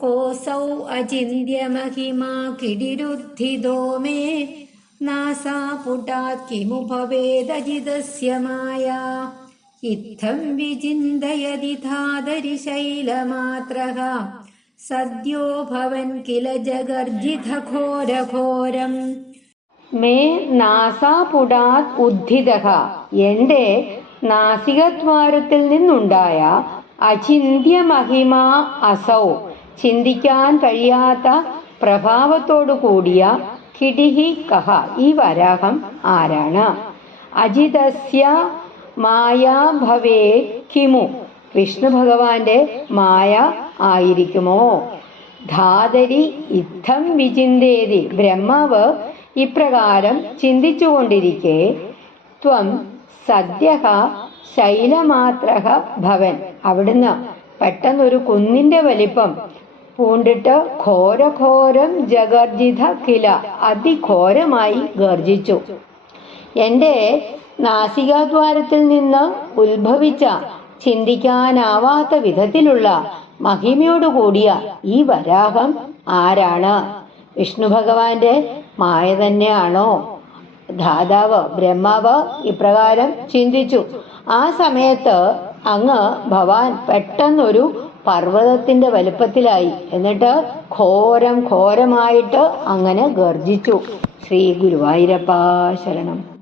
कोऽसौ अचिन्त्यमहिमा किडिरुद्धितो मे नासापुटात् किमु भवेदजितस्य माया इत्थं विचिन्तयति धादरिशैलमात्रः सद्यो भवन् किल जगर्जितघोरघोरम् മേ നാസാപുടാത് ഉദ്ധിത എന്റെ നാസികദ്വാരത്തിൽ നിന്നുണ്ടായ അചിന്യ മഹിമാ അസൗ ചിന്തിക്കാൻ കഴിയാത്ത പ്രഭാവത്തോടു കൂടിയ കിടിഹി കഹ. ഈ വരാഹം ആരാണ്? അജിതസ്യ മായാ ഭവേ കിമു. വിഷ്ണു ഭഗവാന്റെ മായ ആയിരിക്കുമോ? ധാതരി ഇത്തം വിചിന്തേതി. ബ്രഹ്മാവ് ഇപ്രകാരം ചിന്തിച്ചുകൊണ്ടിരിക്കെ ത്വം സദ്യ ശൈലമാത്ര ഭവൻ. അവിടുന്ന് പെട്ടെന്നൊരു കുന്നിന്റെ വലിപ്പം പൂണ്ടിട്ട് ഘോരഘോരം ജഗർജിത കില അതിഘോരമായി ഗർജിച്ചു. എന്റെ നാസികാദ്വാരത്തിൽ നിന്ന് ഉത്ഭവിച്ച ചിന്തിക്കാനാവാത്ത വിധത്തിലുള്ള മഹിമയോടുകൂടിയ ഈ വരാഹം ആരാണ്? വിഷ്ണു ഭഗവാന്റെ മായ തന്നെയാണോ? ധാതാവ് ബ്രഹ്മാവ് ഇപ്രകാരം ചിന്തിച്ചു. ആ സമയത്ത് അങ്ങ് ഭവാൻ പെട്ടെന്നൊരു പർവതത്തിന്റെ വലുപ്പത്തിലായി. എന്നിട്ട് ഘോരം ഘോരമായിട്ട് അങ്ങനെ ഗർജിച്ചു. ശ്രീ ഗുരുവായൂരപ്പ ശരണം.